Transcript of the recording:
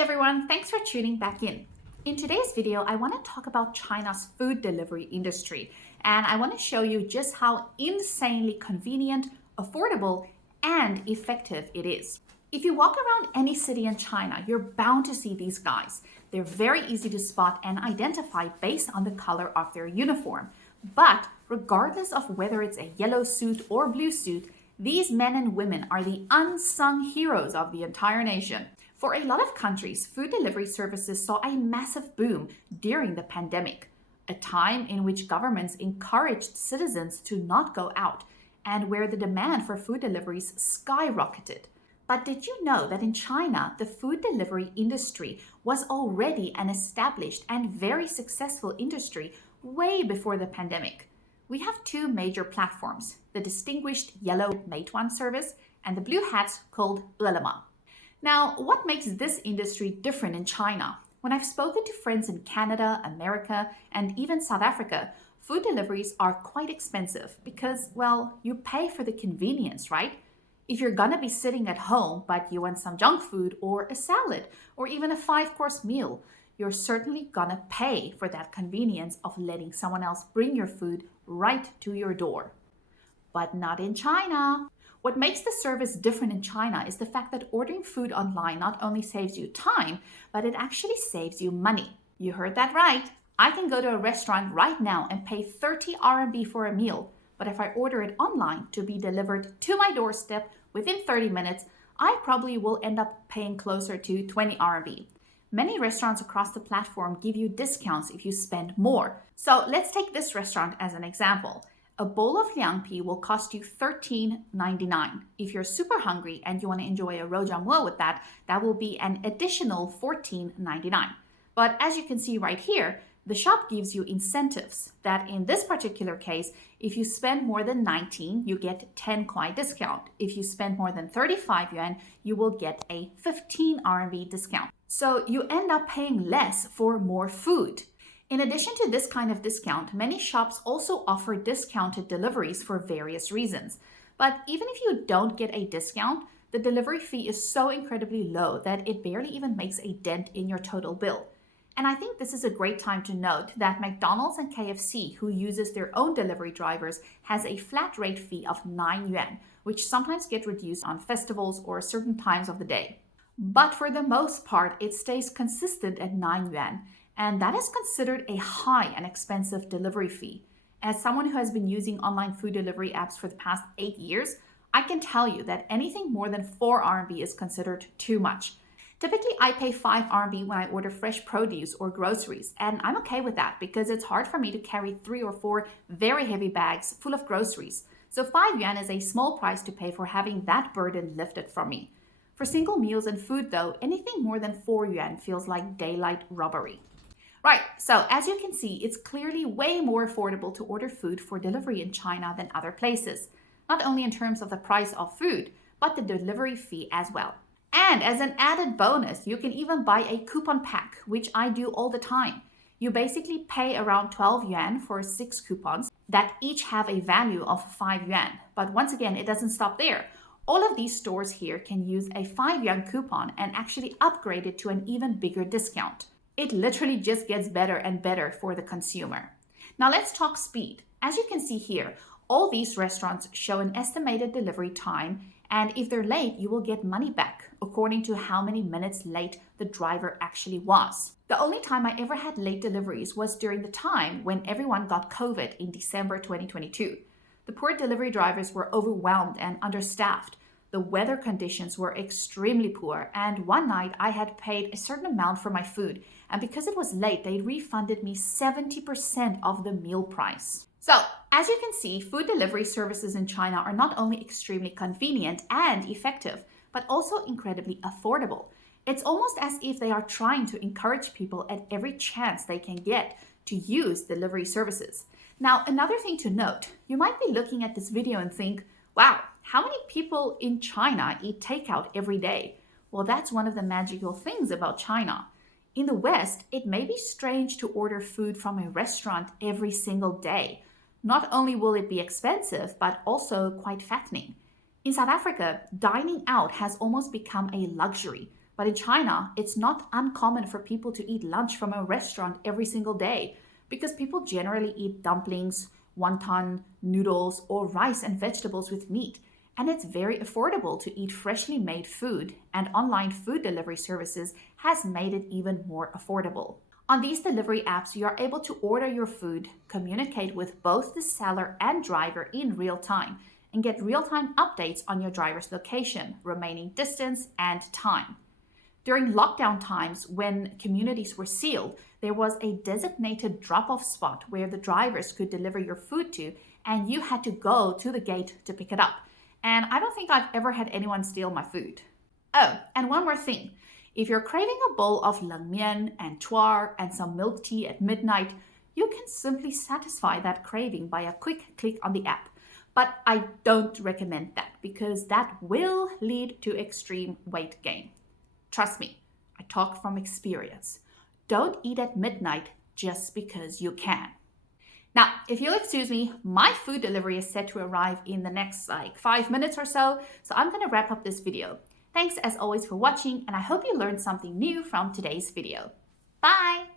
everyone, thanks for tuning back in. In today's video, I want to talk about China's food delivery industry, and I want to show you just how insanely convenient, affordable, and effective it is. If you walk around any city in China, you're bound to see these guys. They're very easy to spot and identify based on the color of their uniform. But regardless of whether it's a yellow suit or blue suit, these men and women are the unsung heroes of the entire nation. For a lot of countries, food delivery services saw a massive boom during the pandemic, a time in which governments encouraged citizens to not go out and where the demand for food deliveries skyrocketed. But did you know that in China, the food delivery industry was already an established and very successful industry way before the pandemic? We have two major platforms, the distinguished yellow Meituan service and the blue hats called Ele.me. Now, what makes this industry different in China? When I've spoken to friends in Canada, America, and even South Africa, food deliveries are quite expensive because, well, you pay for the convenience, right? If you're gonna be sitting at home, but you want some junk food or a salad or even a 5-course meal, you're certainly gonna pay for that convenience of letting someone else bring your food right to your door. But not in China. What makes the service different in China is the fact that ordering food online not only saves you time, but it actually saves you money. You heard that right. I can go to a restaurant right now and pay 30 RMB for a meal, but if I order it online to be delivered to my doorstep within 30 minutes, I probably will end up paying closer to 20 RMB. Many restaurants across the platform give you discounts if you spend more. So let's take this restaurant as an example. A bowl of liangpi will cost you $13.99. If you're super hungry and you want to enjoy a rojangme with that, that will be an additional $14.99. But as you can see right here, the shop gives you incentives that in this particular case, if you spend more than 19, you get 10 kuai discount. If you spend more than 35 yuan, you will get a 15 RMB discount. So you end up paying less for more food. In addition to this kind of discount, many shops also offer discounted deliveries for various reasons. But even if you don't get a discount, the delivery fee is so incredibly low that it barely even makes a dent in your total bill. And I think this is a great time to note that McDonald's and KFC, who uses their own delivery drivers, has a flat rate fee of 9 yuan, which sometimes get reduced on festivals or certain times of the day. But for the most part, it stays consistent at 9 yuan. And that is considered a high and expensive delivery fee. As someone who has been using online food delivery apps for the past 8 years, I can tell you that anything more than 4 RMB is considered too much. Typically, I pay 5 RMB when I order fresh produce or groceries, and I'm okay with that because it's hard for me to carry 3 or 4 very heavy bags full of groceries. So 5 yuan is a small price to pay for having that burden lifted from me. For single meals and food though, anything more than 4 yuan feels like daylight robbery. Right, so as you can see, it's clearly way more affordable to order food for delivery in China than other places. Not only in terms of the price of food, but the delivery fee as well. And as an added bonus, you can even buy a coupon pack, which I do all the time. You basically pay around 12 yuan for 6 coupons that each have a value of 5 yuan. But once again, it doesn't stop there. All of these stores here can use a 5 yuan coupon and actually upgrade it to an even bigger discount. It literally just gets better and better for the consumer. Now let's talk speed. As you can see here, all these restaurants show an estimated delivery time, and if they're late, you will get money back according to how many minutes late the driver actually was. The only time I ever had late deliveries was during the time when everyone got COVID in December 2022. The poor delivery drivers were overwhelmed and understaffed. The weather conditions were extremely poor, and one night I had paid a certain amount for my food, and because it was late, they refunded me 70% of the meal price. So, as you can see, food delivery services in China are not only extremely convenient and effective, but also incredibly affordable. It's almost as if they are trying to encourage people at every chance they can get to use delivery services. Now, another thing to note, you might be looking at this video and think, wow, how many people in China eat takeout every day? Well, that's one of the magical things about China. In the West, it may be strange to order food from a restaurant every single day. Not only will it be expensive, but also quite fattening. In South Africa, dining out has almost become a luxury, But in China, it's not uncommon for people to eat lunch from a restaurant every single day because people generally eat dumplings, wonton, noodles, or rice and vegetables with meat. And it's very affordable to eat freshly made food, and online food delivery services has made it even more affordable. On these delivery apps, you are able to order your food, communicate with both the seller and driver in real time, and get real time updates on your driver's location, remaining distance, and time. During lockdown times, when communities were sealed, there was a designated drop off spot where the drivers could deliver your food to, and you had to go to the gate to pick it up. And I don't think I've ever had anyone steal my food. Oh, and one more thing. If you're craving a bowl of lang mian and chuar and some milk tea at midnight, you can simply satisfy that craving by a quick click on the app. But I don't recommend that because that will lead to extreme weight gain. Trust me, I talk from experience. Don't eat at midnight just because you can. Now, if you'll excuse me, my food delivery is set to arrive in the next 5 minutes or so I'm going to wrap up this video. Thanks as always for watching, and I hope you learned something new from today's video. Bye!